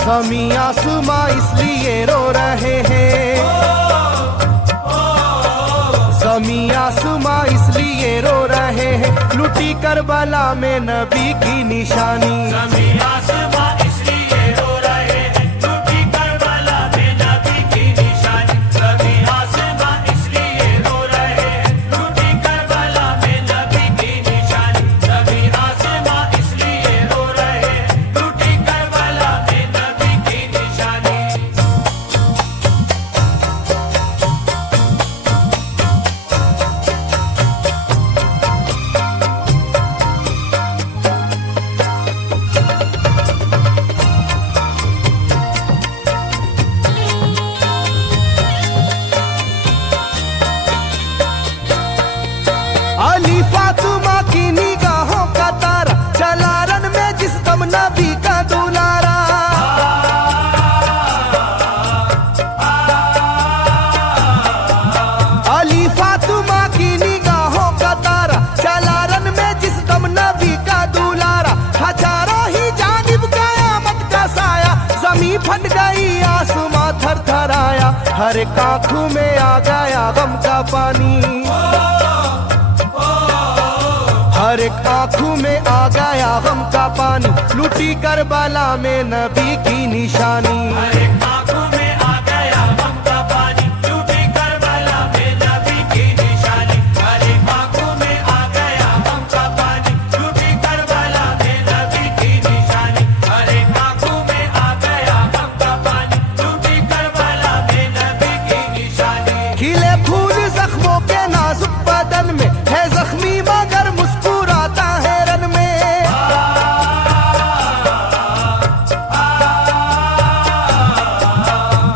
ज़मीं आसमां इसलिए रो रहे हैं, ज़मीं आसमां इसलिए रो रहे हैं, लुटी करबला में नबी की निशानी। ज़मीं आसमां इसलिए रो रहे हैं, लुटी करबला में नबी की निशानी। ज़मीं आसमां इसलिए रो रहे हैं, लुटी करबला में नबी की निशानी। ज़मीं आसमां इसलिए रो रहे हैं, लुटी करबला में नबी की निशानी। अली फातिमा की निगाहों का तारा, चला रन में जिस दम नबी का दुलारा। अली फातिमा की निगाहों का तारा, चला रन में जिस दम नबी का दुलारा। हजारों ही जानिब कयामत का साया, जमीन फट गई आसमां थर थर आया। हर एक आंखों में आ गया गम का पानी, हर एक आंखों में आ गया गम का पानी, लुटी करबला में नबी की निशानी। हर एक आंखों में आ गया गम का पानी, लुटी करबला में नबी की निशानी। हर एक आंखों में आ गया गम का पानी, लुटी करबला में नबी की निशानी। हर एक आंखों में आ गया गम का पानी, लुटी करबला में नबी की निशानी। खिले फूल जख्मों के नाजुक बदन में है जख्मी मगर मुस्कुराता है रन में।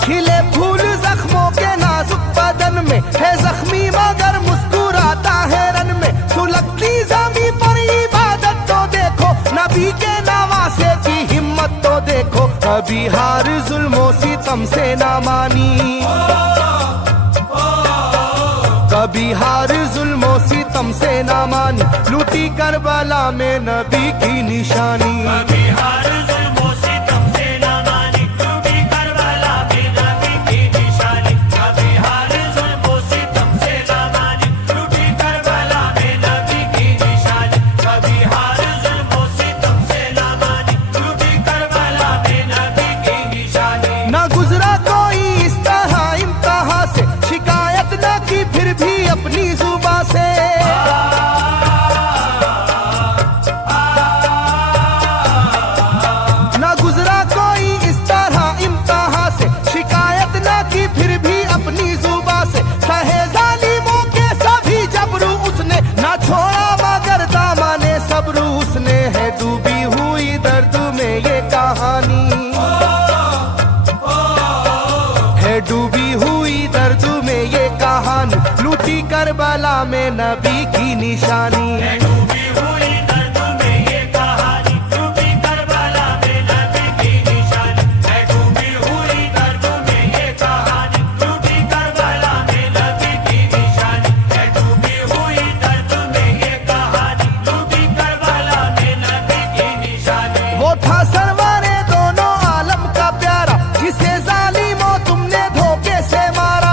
खिले फूल जख्मों के नाजुक बदन में है जख्मी मगर मुस्कुराता है रन में। सुलगती ज़मीं पर इबादत तो देखो, नबी के नवासे की हिम्मत तो देखो। कभी हार जुल्मों सितम से ना मानी, कभी हार जुल्मों सितम से ना मानी, लुटी करबला में नबी की निशानी। कभी हार जुल्मों सितम से ना मानी, लुटी करबला में नबी की निशानी। कभी हार जुल्मों सितम से ना मानी, लुटी करबला में नबी की निशानी। कभी हार जुल्मों सितम से ना मानी, लुटी करबला में नबी की निशानी। ना गुजरा कोई इस तरह इम्तिहा से, शिकायत न की फिर भी अपनी जुबां से। ना गुजरा कोई इस तरह इम्तिहा से, शिकायत न की फिर भी अपनी जुबां से। सहे जालिमों के सभी जबरू उसने, ना छोड़ा मगर दामने सब्रू उसने। है डूबी हुई दर्द में ये कहानी, है डूबी हुई दर्द में ये कहानी, लुटी करबला में नबी की निशानी। है डूबी हुई दर्द में ये कहानी, लुटी करबला में नबी की निशानी। है डूबी हुई दर्द में ये कहानी, लुटी करबला में नबी की निशानी। है डूबी हुई दर्द में ये कहानी, लुटी करबला में नबी की निशानी। वो था सरवारे दोनों आलम का प्यारा, जिसे जालिमों तुमने धोखे से मारा।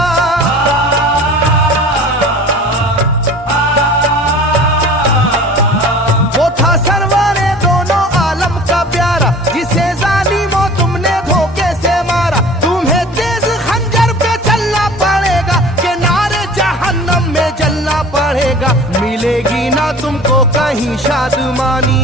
वो था सरवारे दोनों आलम का प्यारा, जिसे जालिमों तुमने धोखे से मारा। तुम्हें तेज खंजर पे चलना पड़ेगा, कि नारे जहन्नम में जलना पड़ेगा। मिलेगी ना तुमको कहीं शादमानी,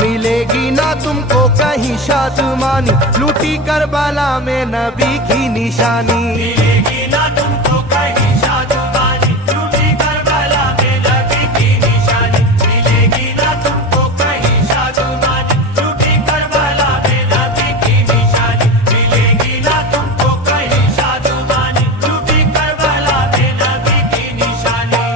मिलेगी ना तुमको कहीं शादमानी, लुटी करबला में नबी की निशानी। मिलेगी ना तुमको कहीं शादमानी, लुटी करबला में नबी की निशानी। मिलेगी ना तुमको कहीं शादमानी, लुटी करबला में नबी की निशानी। मिलेगी ना तुमको कहीं शादमानी, लुटी करबला में नबी की निशानी।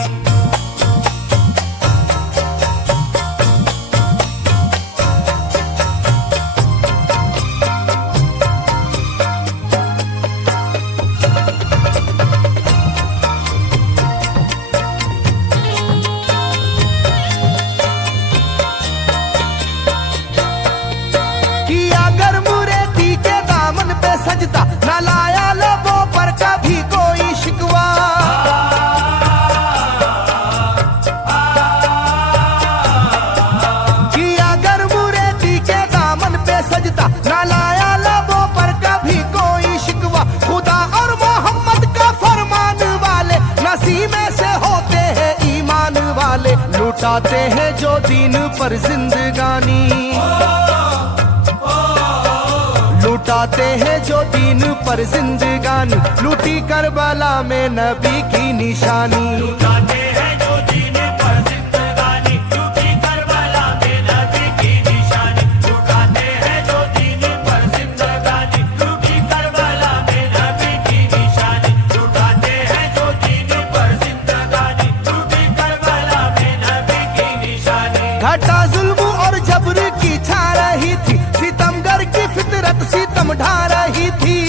सजदा, न लाया लबों पर कभी कोई शिकवा। किया गर्मुरेती के दामन पे सजदा, न लाया लबों पर कभी कोई शिकवा। खुदा और मोहम्मद का फरमान वाले नसीमे से होते हैं ईमान वाले। लुटाते हैं जो दीन पर जिंदगानी, लुटाते हैं जो दीन पर जिंदगानी। लूटी करबला में नबी की निशानी, लुटाते हैं जो दीन पर जिंदगानी, लूटी करबला में नबी की निशानी। लुटाते हैं जो दीन पर जिंदगानी, लूटी करबला में नबी की निशानी। लुटाते हैं जो दीन पर जिंदगानी, लूटी करबला में नबी की निशानी। घटा जुल्म और जबर की छा रही थी, सितमगर की फितरत सितम ढा रही थी।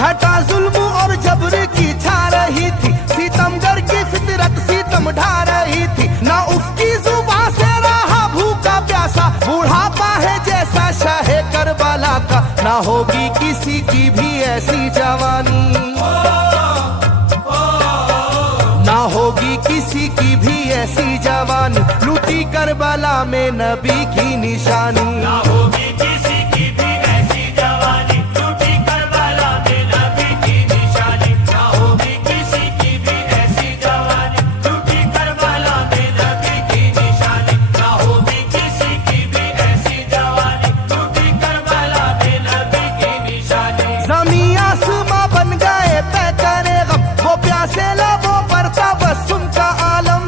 घटा जुल्म और जबर की छा रही थी, सितमगर की फितरत सितम ढा रही थी। ना उसकी जुबान से रहा भूखा प्यासा, बुढ़ापा है जैसा शाहे करबला का। ना होगी किसी की भी ऐसी जवानी, ना होगी किसी की भी ऐसी जवानी। लूटी करबला में नबी की निशानी, ना होगी किसी की भी ऐसी जवानी। लूटी करबला में नबी की निशानी, ना होगी किसी की भी ऐसी जवानी। लूटी करबला में नबी की निशानी, ना होगी किसी की भी ऐसी जवानी। लूटी करबला में नबी की निशानी। ज़मीं आसमां बन गए तय करे गम, वो प्यासे लबों पर तबस्सुम का आलम।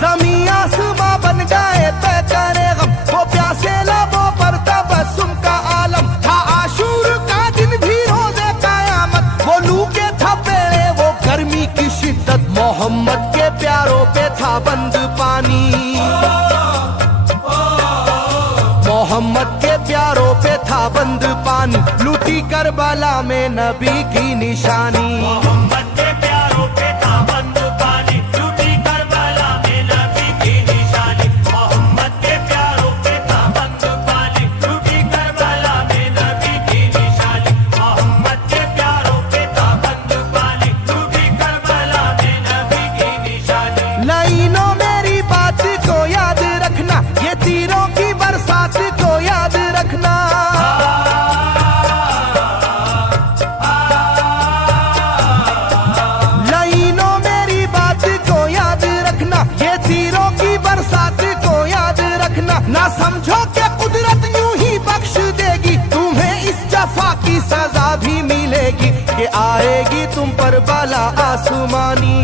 ज़मीं आसमां बन गए तय करे गम, वो प्यासे लबों पर तबस्सुम का आलम। था आशूर का दिन भी रोज़े क़यामत, वो लू के थपेड़े वो गर्मी की शिद्दत। मोहम्मद के प्यारों पे था बंद पानी, मोहम्मद के प्यारों पे था बंद पानी। लूटी करबला में नबी की निशानी, मोहम्मद के प्यारों पे था बंद पानी। लूटी करबला में नबी की निशानी, मोहम्मद के प्यारों पे था बंद पानी। लूटी करबला में नबी की निशानी, मोहम्मद के प्यारों पे था बंद पानी। लूटी करबला में नबी की निशानी। लाइनों मेरी बात को याद रखना, ये तीरों की बरसात को याद रखना। लाइनों मेरी बात को याद रखना, ये तीरों की बरसात को याद रखना। ना समझो कि कुदरत यूं ही बख्श देगी, तुम्हें इस जफा की सजा भी मिलेगी। कि आएगी तुम पर बला आसमानी,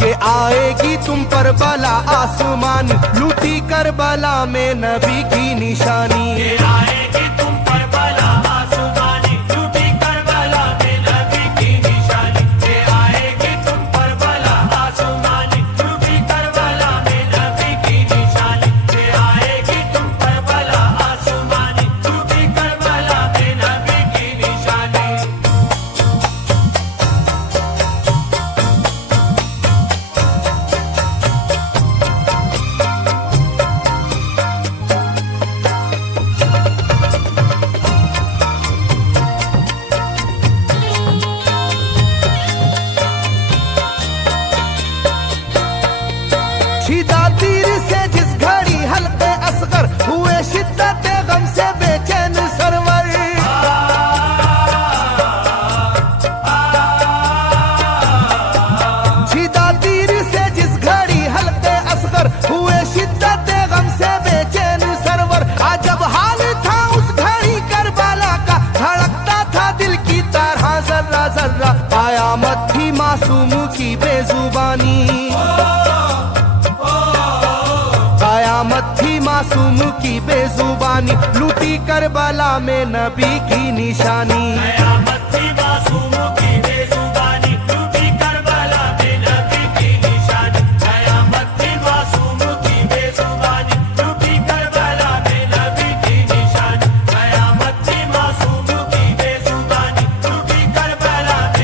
कि आएगी तुम पर बला आसमानी। लूटी करबला में नबी की निशानी, ये आएगी तुम पर बला आसमानी। लूटी करबला में नबी की निशानी, ये आएगी तुम पर बला आसमानी। लूटी करबला में नबी की निशानी, ये आएगी तुम पर बला आसमानी। लूटी करबला में नबी की निशानी। छिदा तीर से जिस घड़ी हल्के असगर हुए, शिद्दत गम से बेचैन सरवर। छिदा तीर से जिस घड़ी हल्के असगर हुए, शिद्दत गम से बेचैन सरवर। अजब हाल था उस घड़ी करबला का, धड़कता था दिल की तरह जर्रा जर्रा। कयामत थी मासूम की बेजुबानी, कयामत थी मासूम की बेजुबानी। लूटी करबला में नबी की निशानी, कयामत थी मासूम की बेजुबानी। लूटी करबला में नबी की निशानी, कयामत थी मासूम की बेजुबानी। लूटी करबला में नबी की निशानी, कयामत थी मासूम की बेजुबानी। लूटी करबला में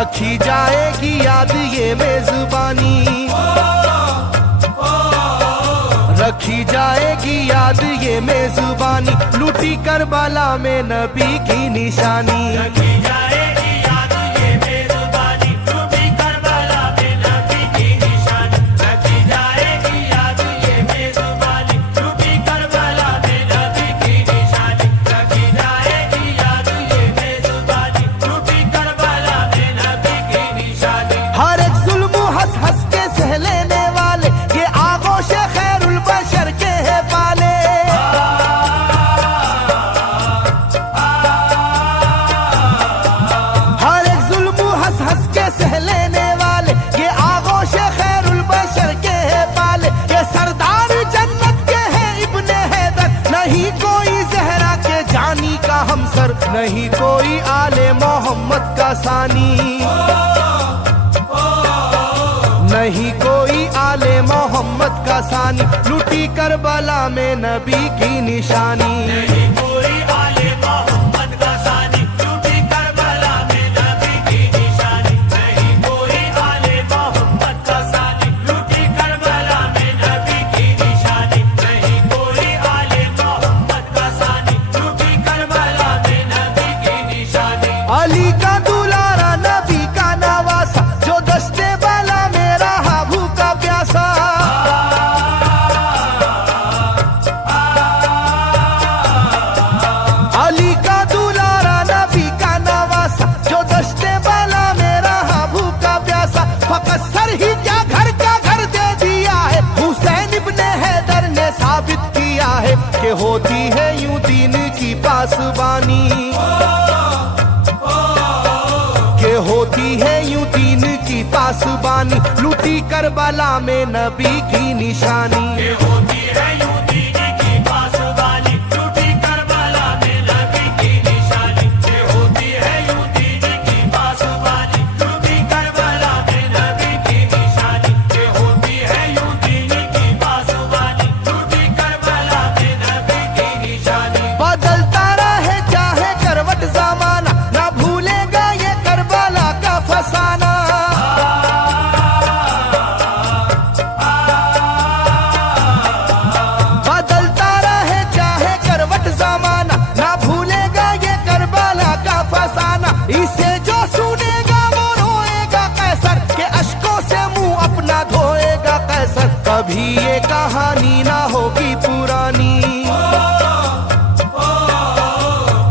रखी जाएगी याद ये मेजबानी, रखी जाएगी याद ये मेजबानी, लूटी करबला में नबी की निशानी। रखी जाएगी याद ये मेजबानी, लूटी करबला में नबी की निशानी। रखी जाएगी याद ये मेजबानी, लूटी करबला में नबी की निशानी। रखी जाएगी याद ये मेजबानी, लूटी करबला में नबी की निशानी। हर एक जुल्म हंस हंस के सह लेने वाले, ये आगोश खैरुल बशर के है पाले। हर एक जुल्म हंस हंस के सह लेने वाले, ये आगोश खैरुल बशर के है पाले। ये सरदार जन्नत के है इब्ने हैदर, नहीं कोई जहरा के जानी का हमसर, नहीं कोई आले मोहम्मद का सानी, नहीं कोई आले मोहम्मद का सानी, लूटी करबला में नबी की निशानी। नहीं कोई आले मोहम्मद का सानी, लूटी करबला में नबी की निशानी। नहीं कोई आले मोहम्मद का सानी, लूटी करबला में नबी की निशानी। नहीं कोई आले मोहम्मद का सानी, लूटी करबला में नबी की निशानी। अली का दुलारा नबी का नवासा, जो दस्ते बाला में रहा भूखा प्यासा। अली का दुलारा नबी का नवासा, जो दस्ते बाला में रहा भूखा प्यासा। फकत सर ही क्या घर का घर दे दिया है, हुसैन इब्ने हैदर ने साबित किया है कि होती है यूं दीन की पासबानी, के होती है यूं दीन की पासबानी, लूटी करबला में नबी की निशानी। ये होती है यूं दीन की पासबानी, लूटी करबला में नबी की निशानी। ये होती है यूं दीन की पासबानी, लूटी करबला में नबी की निशानी। ये होती है यूं दीन की पासबानी, लूटी करबला में नबी की निशानी। बदलता रहे चाहे करवट जमाना, ना भूलेगा ये करबला का फसाना। बदलता रहे चाहे करवट जमाना, ना भूलेगा ये करबला का फसाना। इसे जो सुनेगा वो रोएगा कैसर, के अश्कों से मुंह अपना धोएगा कैसर। कभी ये कहानी ना होगी पुरानी,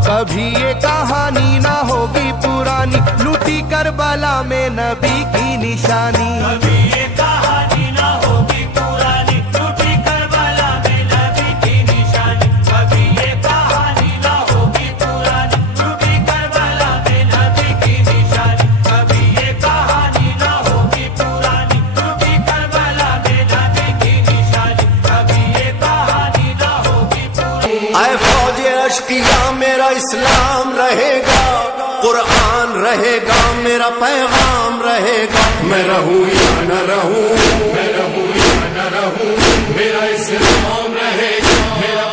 कभी ये कहानी ना होगी पुरानी, लूटी करबला में नबी की निशानी। कभी ये कहानी ना होगी पुरानी, लूटी करबला में नबी की निशानी। कभी ये कहानी ना होगी पुरानी, लूटी करबला में नबी की निशानी। कभी ये कहानी ना होगी पुरानी, लूटी करबला में नबी की निशानी। कभी ये कहानी ना होगी पुरानी। आए फौज अश्किया मेरा इस्लाम रहेगा, कुरान रहेगा, मेरा पैगाम रहेगा। मैं रहूं या न रहूं, मैं रहूं या न रहूं, मेरा इस्लाम रहेगा, मेरा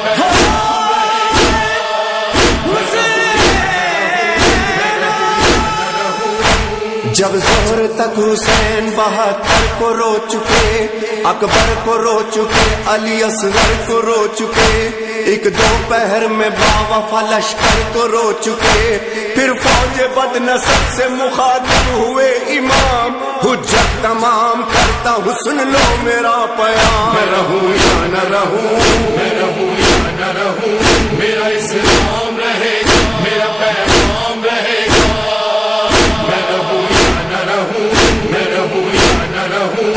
जब जोहर तक हुसैन 72 को रो चुके, अकबर को रो चुके, अली असगर को रो चुके, एक दोपहर में बावफा लश्कर को रो चुके, फिर फौज बदनसब से मुखातिब हुए इमाम, हुज्जत तमाम करता हूँ सुन लो मेरा प्याम। मैं रहूं या न रहूं, मैं रहूं या न रहूं, मेरा इस्लाम रहेगा, मेरा पैगाम रहेगा। मैं रहूं या न रहूं, मैं रहूं या न रहूं।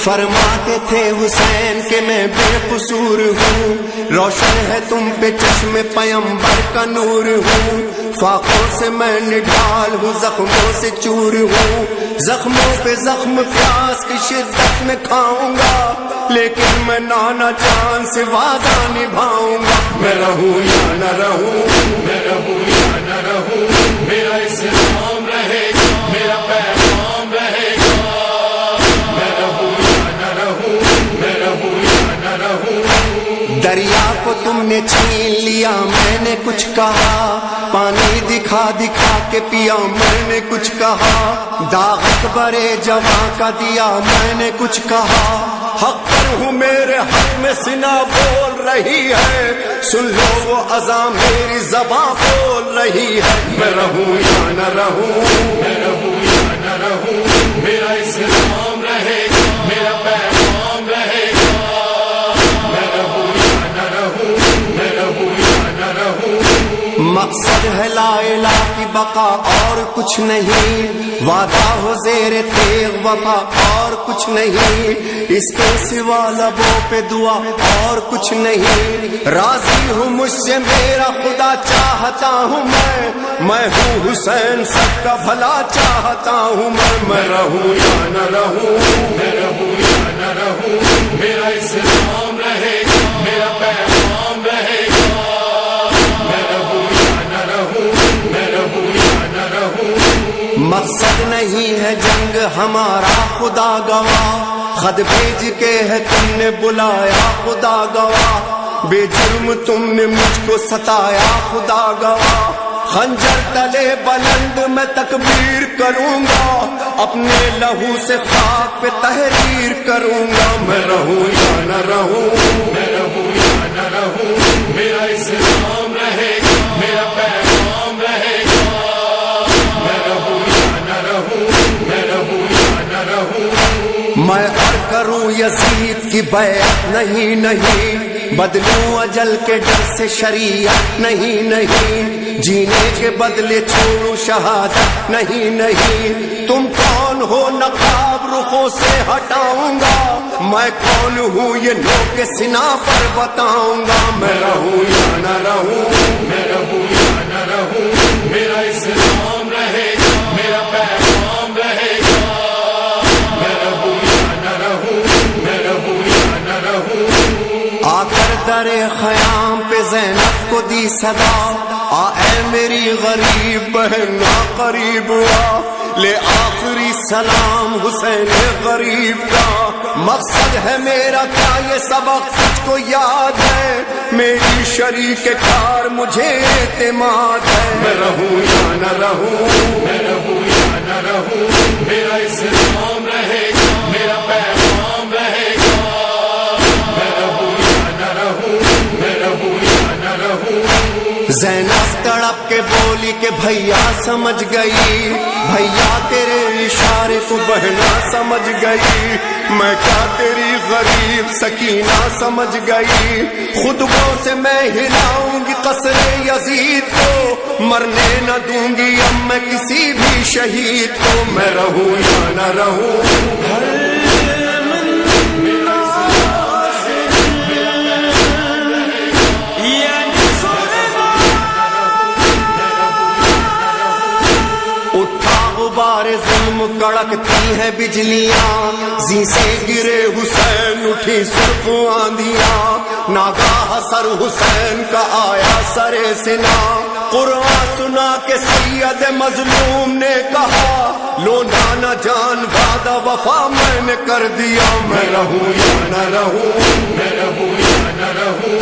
फरमाते थे हुसैन के मैं बेकसूर हूँ, रोशन है तुम पे चश्मे पैगंबर का नूर हूँ। फाकों से मैं निढाल हूँ, जख्मों से चूर हूँ, जख्मों पे जख्म प्यास की शिद्दत में खाऊंगा, लेकिन मैं नाना जान से वादा निभाऊंगा। मैं रहूं या न रहूं, मैं रहूं या न रहूं, मेरा इस्लाम रहेगा, मेरा पैगाम रहेगा। मैं रहूं या न रहूं, मैं रहूं या न रहूं। दरिया को को तुमने छीन लिया, मैंने कुछ कहा, पानी दिखा दिखा के पिया, मैंने कुछ कहा, दाग अकबरे जवां का दिया, मैंने कुछ कहा, हक पर हूँ मेरे हक में सिना बोल रही है, सुन लो वो अज़ा मेरी ज़बां बोल रही है, मैं रहूं या न रहूं, मैं रहूं या न रहूं, मेरा इस्लाम रहेगा, मेरा पैगाम रहेगा, मैं रहूं या न रहूं, मैं रहूं या न रहूं। मकसद है ला इलाहा की बका और कुछ नहीं, वादा हो ज़ेरे तेग वफा और कुछ नहीं, इसके सिवा लबों पे दुआ और कुछ नहीं, राजी हूँ मुझसे मेरा खुदा चाहता हूँ मैं हूँ हुसैन सबका भला चाहता हूँ मैं रहूँ या न रहूँ, मैं रहूं या न रहूं, मेरा इस्लाम रहेगा, मेरा पैगाम रहेगा, मैं रहूं या न रहूं, मैं रहूं या न रहूं। मकसद नहीं है जंग हमारा खुदा गवाह, खत भेज के है तुमने बुलाया खुदा गवाह, बेजुर्म तुमने मुझको सताया खुदा गवाह, खंजर तले बुलंद मैं तकबीर करूंगा, अपने लहू से खाक पे तहरीर करूंगा, मैं रहूं या न रहूं, मैं रहूं या न रहूं, मेरा इस्लाम रहेगा, मेरा पैगाम रहेगा, मैं रहूं या न रहूं, मैं रहूं या न रहूं। मैं और करूं यजीद की बैत नहीं नहीं, बदलूं अजल के डर से शरीयत नहीं नहीं, जीने के बदले छोड़ूं शहादत नहीं नहीं, तुम कौन हो नकाब रुखों से हटाऊंगा, मैं कौन हूँ ये नोके सिना पर बताऊंगा, मैं रहूं या न रहूं, मैं रहूं या न रहूं, मेरा इस्लाम रहेगा, मेरा पैगाम रहेगा, मैं रहूं या न रहूं, मैं रहूं या न रहूं। आकर दरे ख़याम पे ज़ैनब को दी सदा, आ ऐ मेरी गरीब बहन ना करीब आ, ले आखिरी सलाम हुसैन गरीब का, मकसद है मेरा क्या ये सबक तुझको याद है, मेरी शरीक कार मुझे एतमाद है, मैं रहूं या न रहूं, मैं रहूं या न रहूं, मेरा इस्लाम रहेगा, मेरा पैगाम रहेगा, मैं रहूं या न रहूं, मैं रहूं या न रहूं। ज़ैनब तड़प के बोली के भैया समझ गई, भैया तेरे इशारे को बहना समझ गई, मैं क्या तेरी गरीब सकीना समझ गई, खुतबों से मैं हिलाऊंगी कसरे यजीद को, मरने न दूंगी अब मैं किसी भी शहीद को, मैं रहूं या न रहूं। गुबारे जुल्म कड़कती है बिजलियां, जी से गिरे हुसैन उठी सुर्ख आंधियां, नागाह सर हुसैन का आया सरे सिना, कुरान सुना के सैयद मजलूम ने कहा, लो नाना जान वादा वफा मैंने कर दिया, मैं रहूं या न रहूं, मैं रहूं या न रहूं।